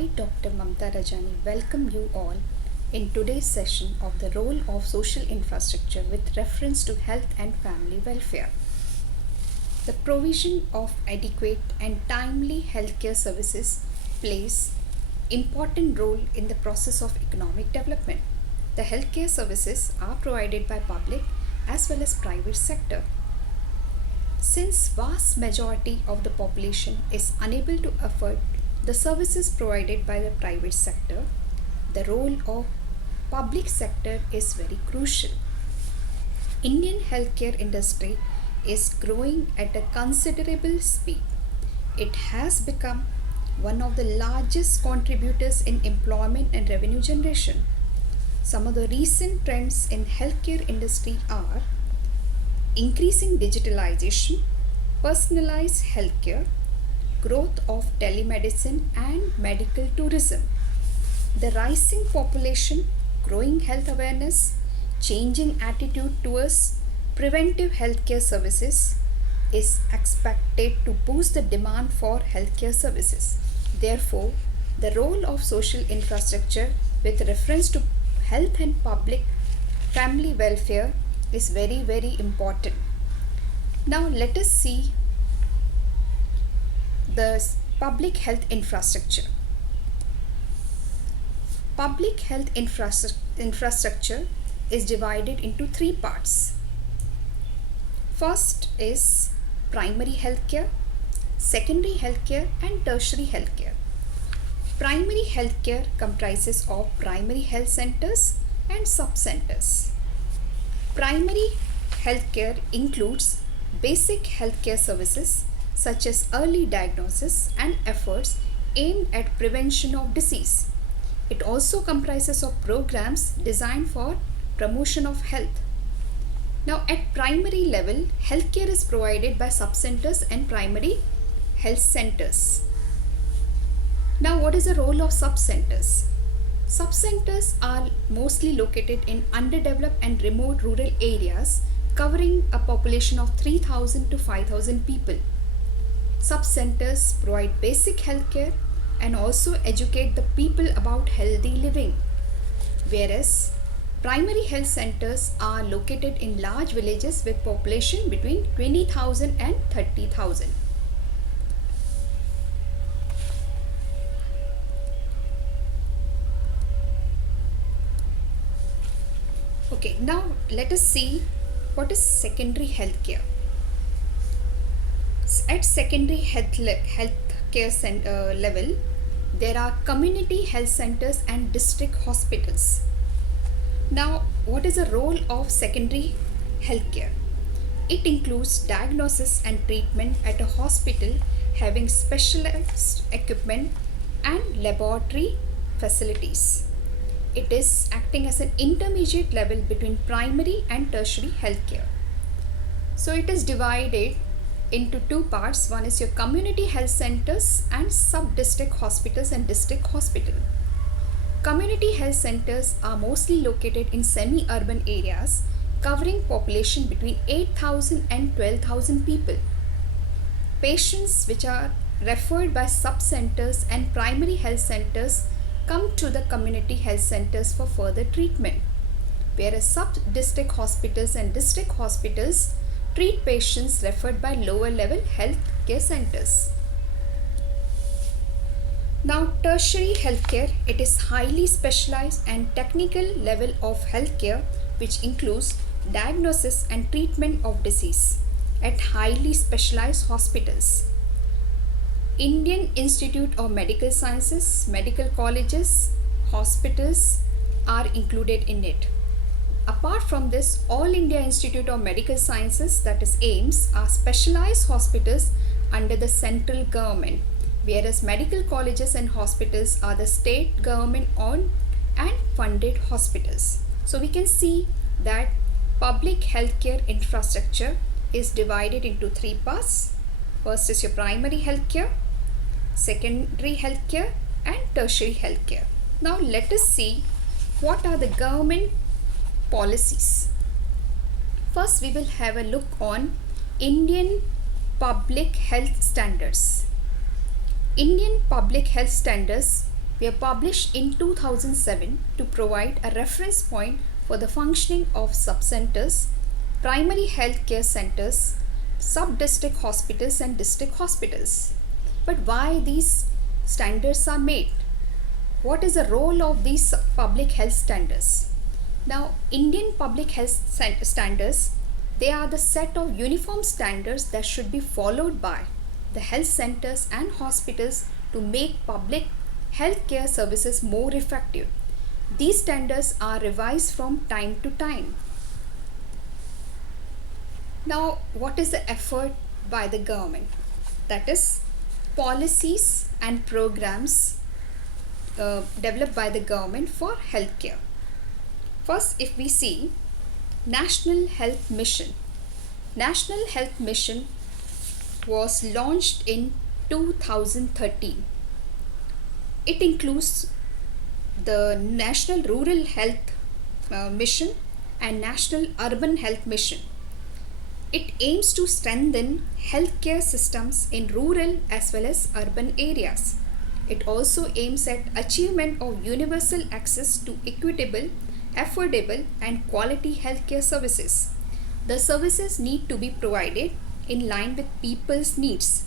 I, Dr. Mamta Rajani, welcome you all in today's session of the role of social infrastructure with reference to health and family welfare. The provision of adequate and timely healthcare services plays important role in the process of economic development. The healthcare services are provided by public as well as private sector. Since vast majority of the population is unable to afford the services provided by the private sector, the role of public sector is very crucial. Indian healthcare industry is growing at a considerable speed. It has become one of the largest contributors in employment and revenue generation. Some of the recent trends in healthcare industry are increasing digitalization, personalized healthcare, growth of telemedicine and medical tourism. The rising population, growing health awareness, changing attitude towards preventive healthcare services is expected to boost the demand for healthcare services. Therefore, the role of social infrastructure with reference to health and public family welfare is very important. Now let us see the public health infrastructure. Public health infrastructure is divided into three parts. First is primary healthcare, secondary healthcare and tertiary healthcare. Primary healthcare comprises of primary health centers and sub-centers. Primary healthcare includes basic healthcare services such as early diagnosis and efforts aimed at prevention of disease. It also comprises of programs designed for promotion of health. Now at primary level, healthcare is provided by sub-centers and primary health centers. Now what is the role of sub-centers? Sub-centers are mostly located in underdeveloped and remote rural areas covering a population of 3,000 to 5,000 people. Sub-centers provide basic healthcare and also educate the people about healthy living, whereas primary health centers are located in large villages with population between 20,000 and 30,000. Okay, now let us see what is secondary healthcare. At secondary healthcare level, there are community health centers and district hospitals. Now, what is the role of secondary healthcare? It includes diagnosis and treatment at a hospital having specialized equipment and laboratory facilities. It is acting as an intermediate level between primary and tertiary healthcare. So it is divided into two parts. One is your community health centers and sub-district hospitals and district hospital. Community health centers are mostly located in semi-urban areas covering population between 8,000 and 12,000 people. Patients which are referred by sub-centers and primary health centers come to the community health centers for further treatment, whereas sub-district hospitals and district hospitals treat patients referred by lower level health care centers. Now tertiary healthcare, it is highly specialized and technical level of healthcare which includes diagnosis and treatment of disease at highly specialized hospitals. Indian Institute of Medical Sciences, medical colleges, hospitals are included in it. Apart from this, All India Institute of Medical Sciences, that is AIIMS, are specialized hospitals under the central government, whereas medical colleges and hospitals are the state government owned and funded hospitals. So we can see that public healthcare infrastructure is divided into three parts. First is your primary healthcare, secondary healthcare and tertiary healthcare. Now let us see what are the government policies. First we will have a look on Indian public health standards. Indian public health standards were published in 2007 to provide a reference point for the functioning of subcenters, primary health care centers, sub-district hospitals and district hospitals. But why these standards are made? What is the role of these public health standards? Now, Indian public health standards, they are the set of uniform standards that should be followed by the health centers and hospitals to make public health care services more effective. These standards are revised from time to time. Now, what is the effort by the government? That is, policies and programs developed by the government for healthcare. First, if we see National Health Mission. National Health Mission was launched in 2013. It includes the National Rural Health Mission and National Urban Health Mission. It aims to strengthen healthcare systems in rural as well as urban areas. It also aims at achievement of universal access to equitable, affordable and quality healthcare services. The services need to be provided in line with people's needs,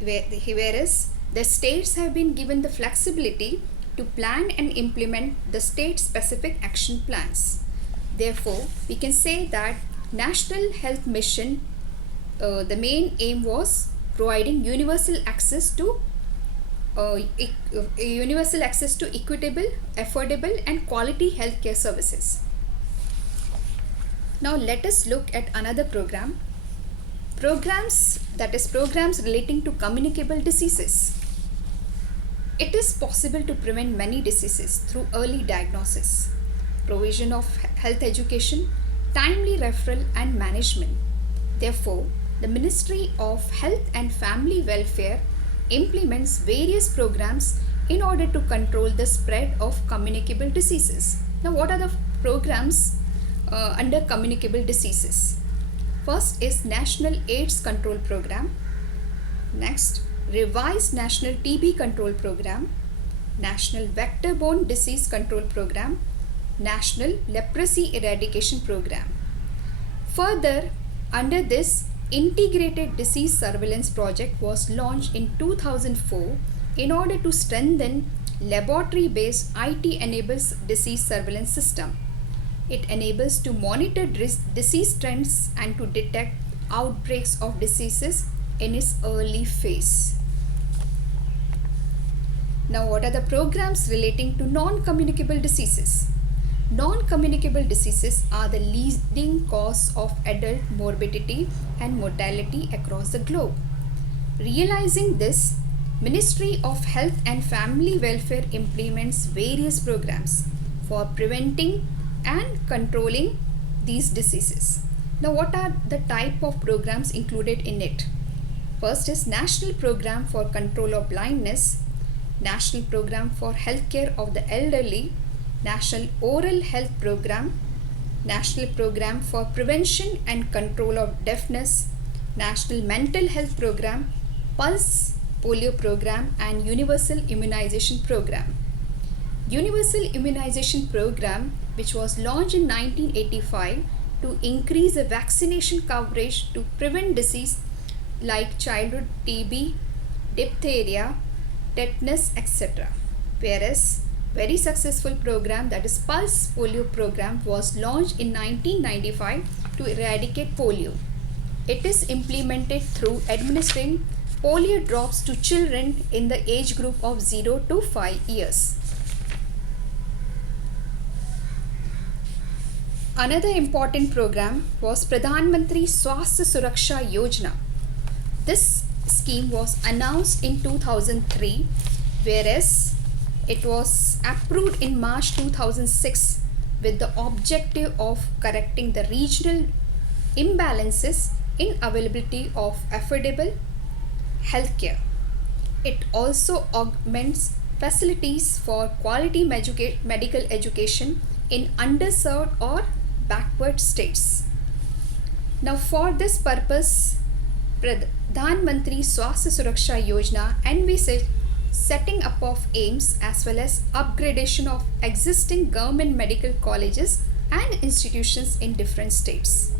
whereas the states have been given the flexibility to plan and implement the state-specific action plans. Therefore, we can say that National Health Mission, the main aim was providing universal access to equitable, affordable and quality healthcare services. Now let us look at another program. Programs relating to communicable diseases. It is possible to prevent many diseases through early diagnosis, provision of health education, timely referral and management. Therefore, the Ministry of Health and Family Welfare implements various programs in order to control the spread of communicable diseases. Now, what are the programs under communicable diseases? First is National AIDS Control Program. Next, Revised National TB Control Program, National Vector-Borne Disease Control Program, National Leprosy Eradication Program. Further, under this, Integrated Disease Surveillance Project was launched in 2004 in order to strengthen laboratory-based IT-enabled disease surveillance system. It enables to monitor disease trends and to detect outbreaks of diseases in its early phase. Now, what are the programs relating to non-communicable diseases? Non-communicable diseases are the leading cause of adult morbidity and mortality across the globe. Realizing this, Ministry of Health and Family Welfare implements various programs for preventing and controlling these diseases. Now, what are the type of programs included in it? First is National Program for Control of Blindness, National Program for Healthcare of the Elderly, National Oral Health Program, National Program for Prevention and Control of Deafness, National Mental Health Program, Pulse Polio Program and Universal Immunization Program. Universal Immunization Program, which was launched in 1985 to increase the vaccination coverage to prevent disease like childhood TB, diphtheria, tetanus, etc. Whereas very successful program, that is Pulse Polio Program, was launched in 1995 to eradicate polio. It is implemented through administering polio drops to children in the age group of 0 to 5 years. Another important program was Pradhan Mantri Swasthya Suraksha Yojana. This scheme was announced in 2003, whereas it was approved in March 2006 with the objective of correcting the regional imbalances in availability of affordable healthcare. It also augments facilities for quality medical education in underserved or backward states. Now, for this purpose, Pradhan Mantri Swasthya Suraksha Yojana envisaged setting up of AIMS as well as upgradation of existing government medical colleges and institutions in different states.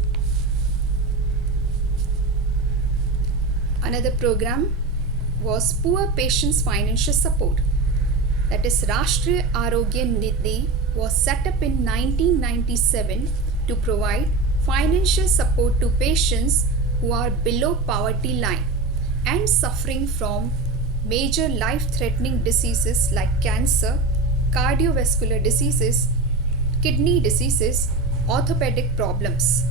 Another program was Poor Patients Financial Support. That is Rashtriya Arogya Nidhi was set up in 1997 to provide financial support to patients who are below poverty line and suffering from major life-threatening diseases like cancer, cardiovascular diseases, kidney diseases, orthopedic problems.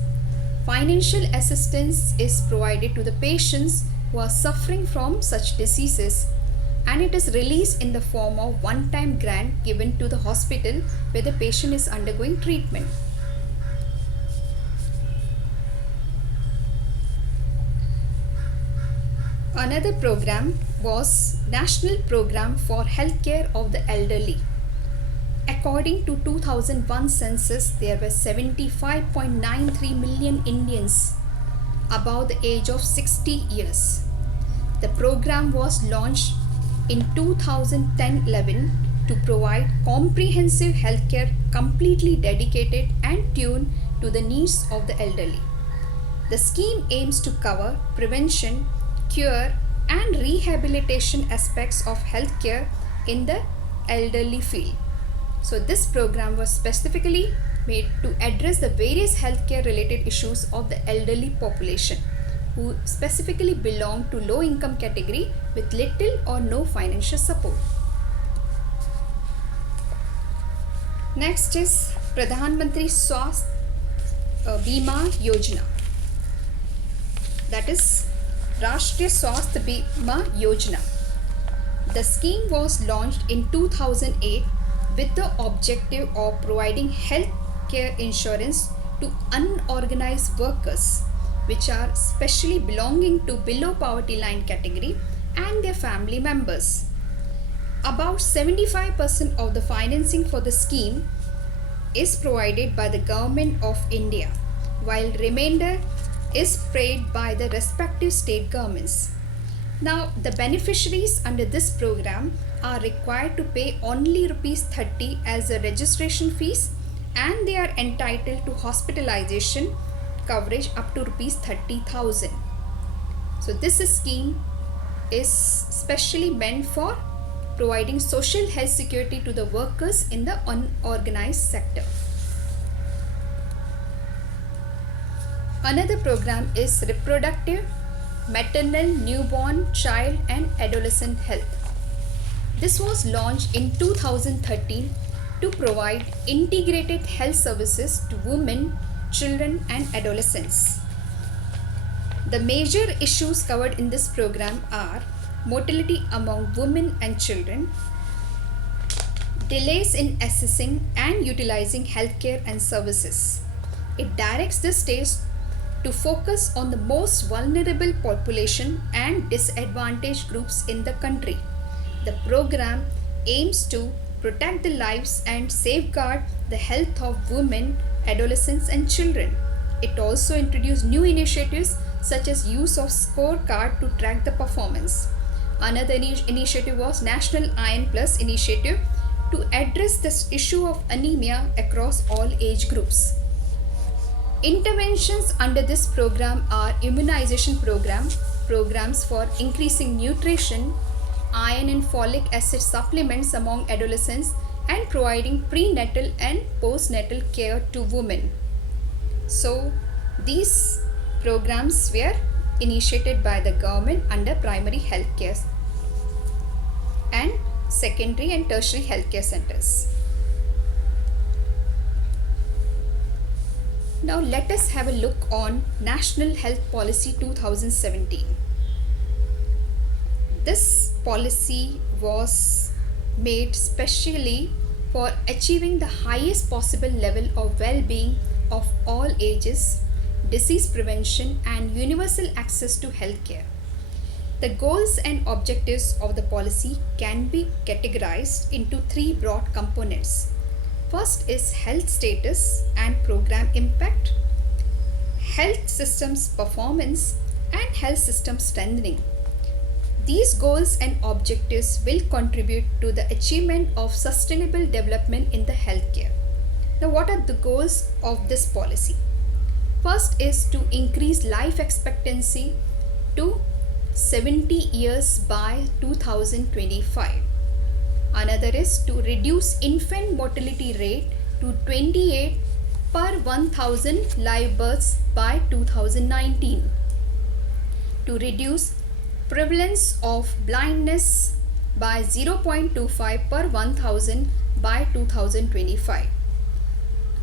Financial assistance is provided to the patients who are suffering from such diseases, and it is released in the form of one-time grant given to the hospital where the patient is undergoing treatment. Another program was National Program for Healthcare of the Elderly. According to 2001 census, there were 75.93 million Indians above the age of 60 years. The program was launched in 2010-11 to provide comprehensive healthcare completely dedicated and tuned to the needs of the elderly. The scheme aims to cover prevention, cure, and rehabilitation aspects of healthcare in the elderly field. So, this program was specifically made to address the various healthcare related issues of the elderly population who specifically belong to low income category with little or no financial support. Next is Pradhan Mantri Swasth Bima Yojana. That is Rashtriya Swasth Bima Yojana. The scheme was launched in 2008 with the objective of providing health care insurance to unorganized workers which are specially belonging to below poverty line category and their family members. About 75% of the financing for the scheme is provided by the Government of India, while remainder is paid by the respective state governments. Now, the beneficiaries under this program are required to pay only Rs 30 as a registration fees, and they are entitled to hospitalization coverage up to Rs 30,000. So, this scheme is specially meant for providing social health security to the workers in the unorganized sector. Another program is Reproductive, Maternal, Newborn, Child and Adolescent Health. This was launched in 2013 to provide integrated health services to women, children and adolescents. The major issues covered in this program are mortality among women and children, delays in accessing and utilizing healthcare and services. It directs the states to focus on the most vulnerable population and disadvantaged groups in the country. The program aims to protect the lives and safeguard the health of women, adolescents and children. It also introduced new initiatives such as use of scorecard to track the performance. Another initiative was National Iron Plus initiative to address this issue of anemia across all age groups. Interventions under this program are immunization programs for increasing nutrition, iron and folic acid supplements among adolescents, and providing prenatal and postnatal care to women. So, these programs were initiated by the government under primary health care and secondary and tertiary healthcare centers. Now let us have a look on National Health Policy 2017. This policy was made specially for achieving the highest possible level of well-being of all ages, disease prevention and universal access to healthcare. The goals and objectives of the policy can be categorized into three broad components. First is health status and program impact, health systems performance and health system strengthening. These goals and objectives will contribute to the achievement of sustainable development in the healthcare. Now, what are the goals of this policy? First is to increase life expectancy to 70 years by 2025. Another is to reduce infant mortality rate to 28 per 1000 live births by 2019. To reduce prevalence of blindness by 0.25 per 1000 by 2025.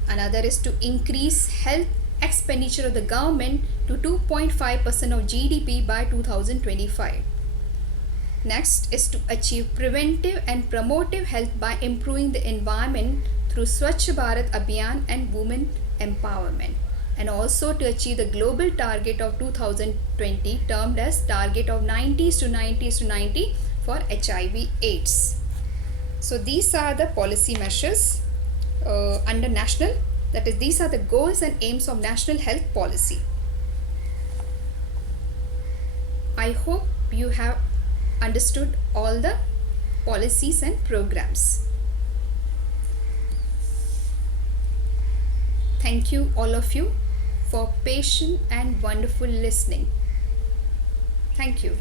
Another is to increase health expenditure of the government to 2.5% of GDP by 2025. Next is to achieve preventive and promotive health by improving the environment through Swachh Bharat Abhiyan and women empowerment, and also to achieve the global target of 2020 termed as target of 90s to 90s to 90 for HIV AIDS. So these are the policy measures under national, that is, these are the goals and aims of national health policy. I hope you have understood all the policies and programs. Thank you all of you for patient and wonderful listening. Thank you.